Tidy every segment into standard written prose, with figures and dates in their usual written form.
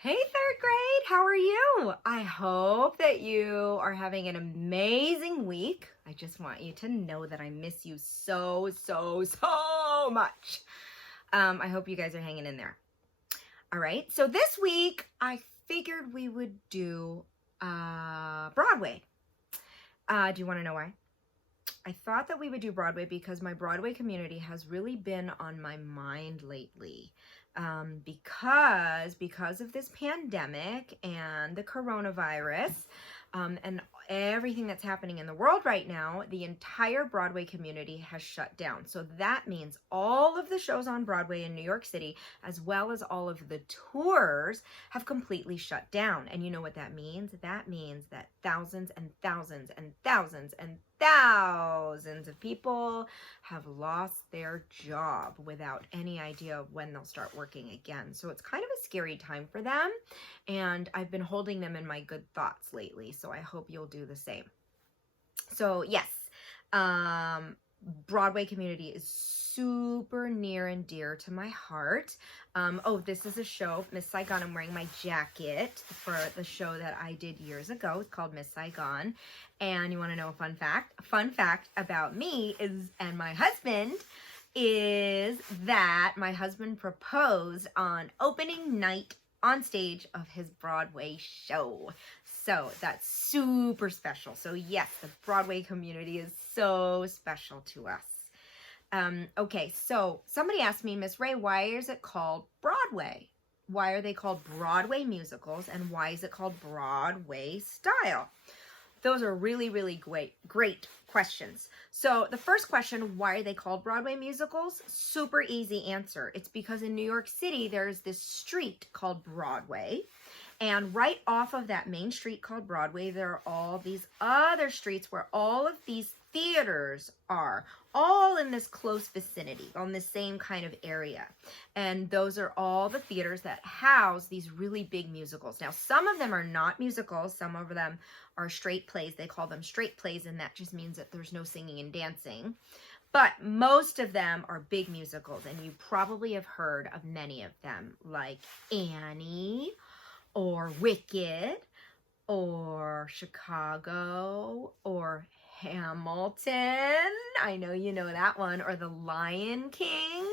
Hey, third grade, how are you? I hope that you are having an amazing week. I just want you to know that I miss you so much. I hope you guys are hanging in there. All right, so this week I figured we would do Broadway. Do you want to know why? I thought that we would do Broadway because my Broadway community has really been on my mind lately. Because of this pandemic and the coronavirus, and everything that's happening in the world right now, the entire Broadway community has shut down. So that means all of the shows on Broadway in New York City, as well as all of the tours, have completely shut down. And you know what that means? That means that thousands and thousands and thousands and thousands of people have lost their job without any idea of when they'll start working again. So it's kind of a scary time for them, and I've been holding them in my good thoughts lately, so I hope you'll do the same. So yes, Broadway community is super near and dear to my heart. This is a show, Miss Saigon. I'm wearing my jacket for the show that I did years ago. It's called Miss Saigon. And you want to know a fun fact? A fun fact about me and my husband is that my husband proposed on opening night on stage of his Broadway show. So that's super special. So yes, the Broadway community is so special to us. Okay, so somebody asked me, Miss Ray, why is it called Broadway? Why are they called Broadway musicals, and why is it called Broadway style? Those are really great questions. So the first question, why are they called Broadway musicals? Super easy answer. It's because in New York City, there's this street called Broadway. And right off of that main street called Broadway, there are all these other streets where all of these theaters are, all in this close vicinity, on the same kind of area. And those are all the theaters that house these really big musicals. Now, some of them are not musicals. Some of them are straight plays. They call them straight plays, and that just means that there's no singing and dancing. But most of them are big musicals, and you probably have heard of many of them, like Annie, or Wicked, or Chicago, or Hamilton. I know you know that one. Or The Lion King,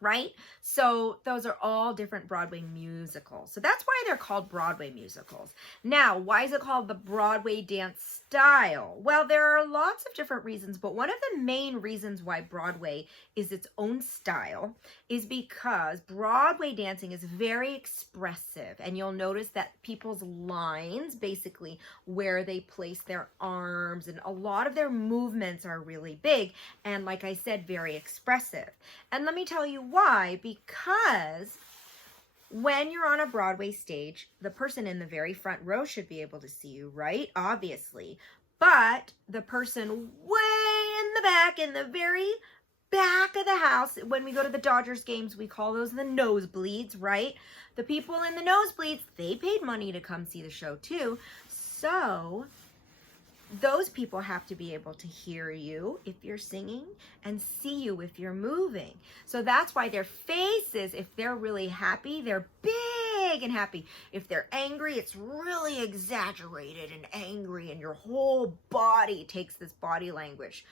right? So those are all different Broadway musicals. So that's why they're called Broadway musicals. Now, why is it called the Broadway dance style? Well, there are lots of different reasons, but one of the main reasons why Broadway is its own style is because Broadway dancing is very expressive, and you'll notice that people's lines, basically where they place their arms, and a lot of their movements are really big, and like I said, very expressive. And let me tell you why. Because when you're on a Broadway stage, the person in the very front row should be able to see you, right? Obviously. But the person way in the back, in the very back of the house, when we go to the Dodgers games, we call those the nosebleeds, right? The people in the nosebleeds, they paid money to come see the show too. So those people have to be able to hear you if you're singing and see you if you're moving. So that's why their faces, if they're really happy, they're big and happy. If they're angry, it's really exaggerated and angry, and your whole body takes this body language,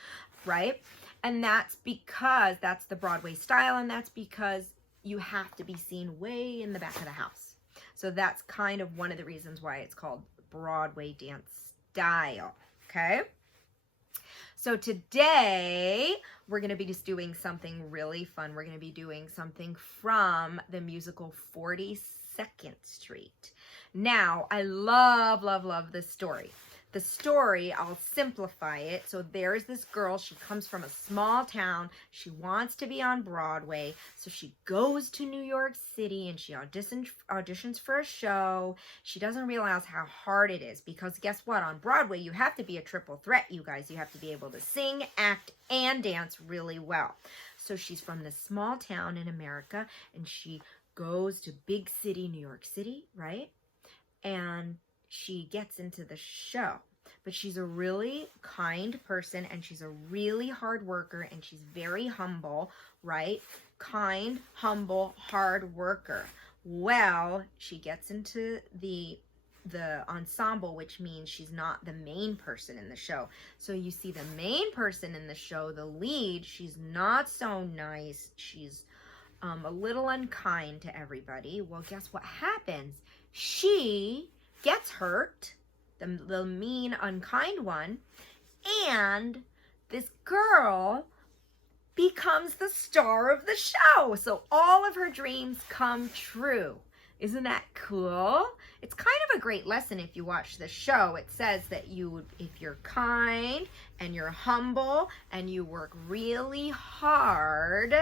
right? And that's because that's the Broadway style, and that's because you have to be seen way in the back of the house. So that's kind of one of the reasons why it's called Broadway dance style. Okay, so today we're going to be just doing something really fun. We're going to be doing something from the musical 42nd Street. Now, I love this story. The story, I'll simplify it. So there's this girl. She comes from a small town. She wants to be on Broadway. So she goes to New York City and she auditions for a show. She doesn't realize how hard it is, because guess what? On Broadway, you have to be a triple threat, you guys. You have to be able to sing, act, and dance really well. So she's from this small town in America, and she goes to big city, New York City, right? And she gets into the show, but she's a really kind person, and she's a really hard worker, and she's very humble, right? Kind, humble, hard worker. Well, she gets into the ensemble, which means she's not the main person in the show. So you see the main person in the show, the lead, she's not so nice. She's a little unkind to everybody. Well, guess what happens? She gets hurt, the mean, unkind one, and this girl becomes the star of the show. So all of her dreams come true. Isn't that cool? It's kind of a great lesson if you watch the show. It says that if you're kind and you're humble and you work really hard,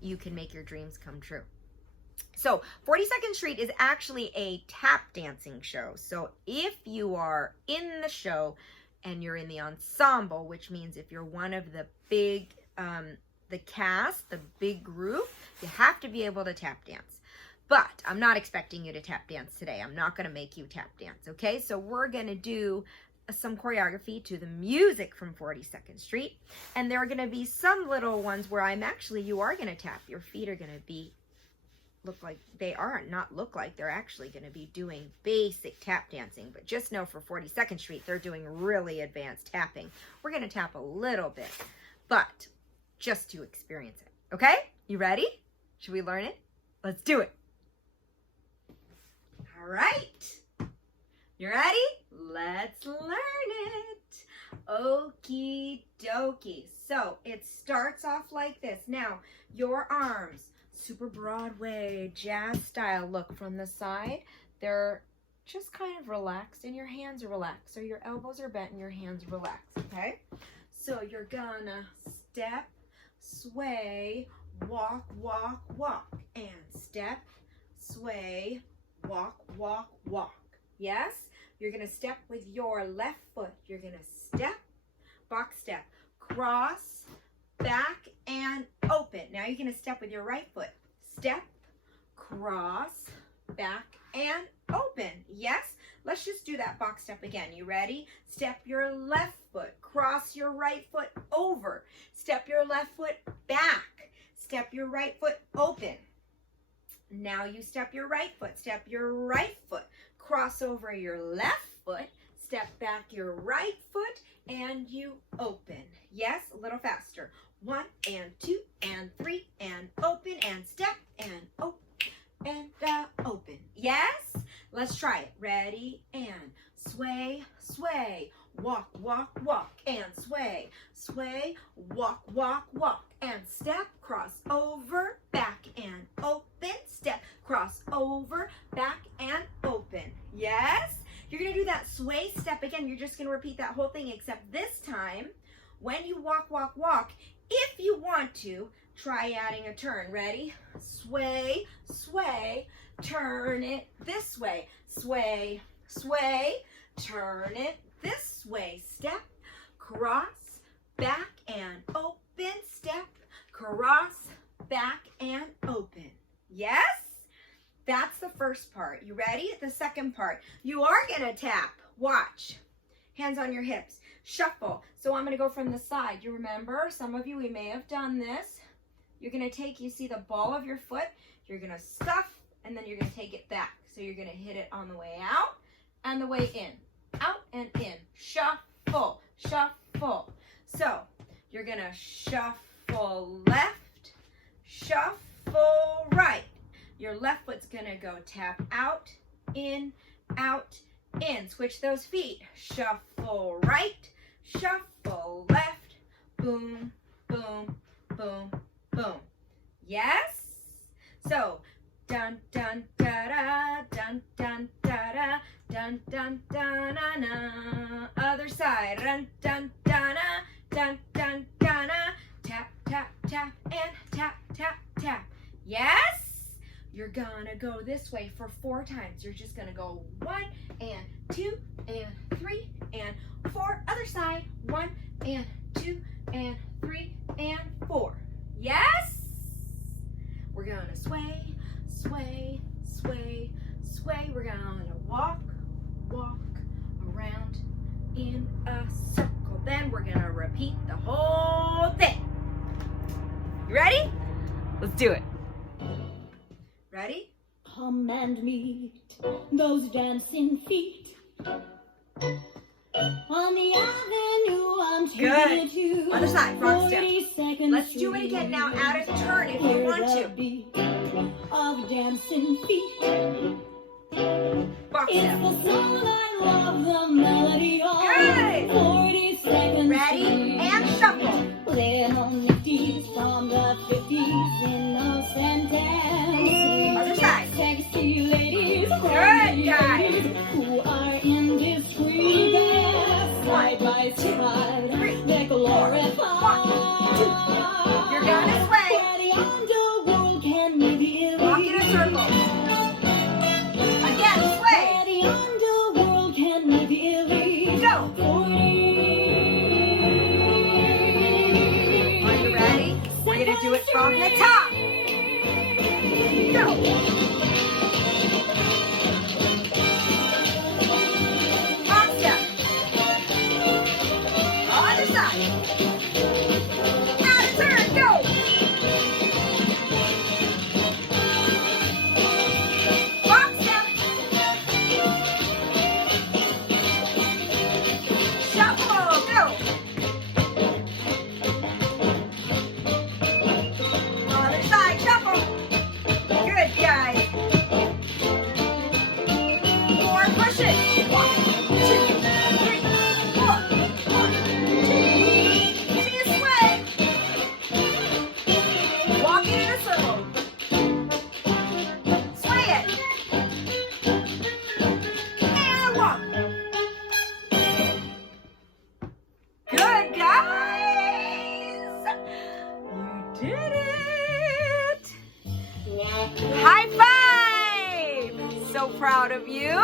you can make your dreams come true. So 42nd Street is actually a tap dancing show. So if you are in the show and you're in the ensemble, which means if you're one of the big, the cast, the big group, you have to be able to tap dance. But I'm not expecting you to tap dance today. I'm not going to make you tap dance, okay? So we're going to do some choreography to the music from 42nd Street. And there are going to be some little ones where you are going to tap. Your feet are going to they're actually going to be doing basic tap dancing. But just know for 42nd Street, they're doing really advanced tapping. We're going to tap a little bit, but just to experience it, okay? You ready? Should we learn it? Let's do it. All right. You ready? Let's learn it. Okie dokie. So it starts off like this. Now, your arms, super Broadway, jazz style look from the side. They're just kind of relaxed and your hands are relaxed. So your elbows are bent and your hands are relaxed, okay? So you're gonna step, sway, walk, walk, walk, and step, sway, walk, walk, walk. Yes? You're going to step with your left foot. You're going to step, box step, cross, back, and open. Now you're going to step with your right foot. Step, cross, back, and open. Yes? Let's just do that box step again. You ready? Step your left foot. Cross your right foot over. Step your left foot back. Step your right foot open. Now you step your right foot. Step your right foot. Cross over your left foot. Step back your right foot. And you open. Yes? A little faster. 1 and 2 and 3 and open and step and open and open. Yes? Let's try it. Ready? And sway, sway. Walk, walk, walk, and sway, sway, walk, walk, walk, and step, cross over, back, and open, step, cross over, back, and open. Yes? You're going to do that sway step again. You're just going to repeat that whole thing, except this time, when you walk, walk, walk, if you want to, try adding a turn. Ready? Sway, sway, turn it this way. Sway, sway, turn it this way. Step, cross, back, and open. Step, cross, back, and open. Yes? That's the first part. You ready? The second part. You are going to tap. Watch. Hands on your hips. Shuffle. So I'm going to go from the side. You remember, some of you, we may have done this. You're going to take, you see the ball of your foot. You're going to stuff, and then you're going to take it back. So you're going to hit it on the way out and the way in. Out and in. Shuffle, shuffle. So you're going to shuffle left, shuffle right. Your left foot's going to go tap out, in, switch those feet. Shuffle right, shuffle left, boom, boom, boom, boom. Yes? So, dun, dun, da, da, dun, dun, da, da, dun, dun, da, na, na. Other side, dun, dun, da, na, dun, dun, da, na. Tap, tap, tap, and tap, tap, tap. Yes? You're gonna go this way for 4 times. You're just gonna go 1 and 2 and 3 and 4. Other side, 1 and 2 and 3 and 4. Yes? We're gonna sway, sway, sway, sway. We're gonna walk, walk around in a circle. Then we're gonna repeat the whole thing. You ready? Let's do it. Ready? Come and meet those dancing feet on the avenue I'm Good. to. Other side, front step. 42nd Let's do it again now. Add a turn if you Hear want the to. beat of dancing feet. Box It's step. the song I love, the melody of Good. 42nd Ready? And shuffle. Little nifties from the 50s, innocent and Other side. sexy ladies, Good, guys. who are indiscreet, side by side, they glorify. You're gonna sway. Where the underworld can maybe Walk in a circle. Again, sway. Where the underworld can maybe Go. Are you ready? We're gonna do it from the top. Go. Box step. Other side. Add a turn. Go. Box step. Shuffle. Go. Other side. Shuffle. Good, guys. 4, push it. 1, 2, 3, 4. 1, 2. Give me a sway. Walk it in a circle. Sway it. And walk. Good, guys. You did it. High five. So proud of you.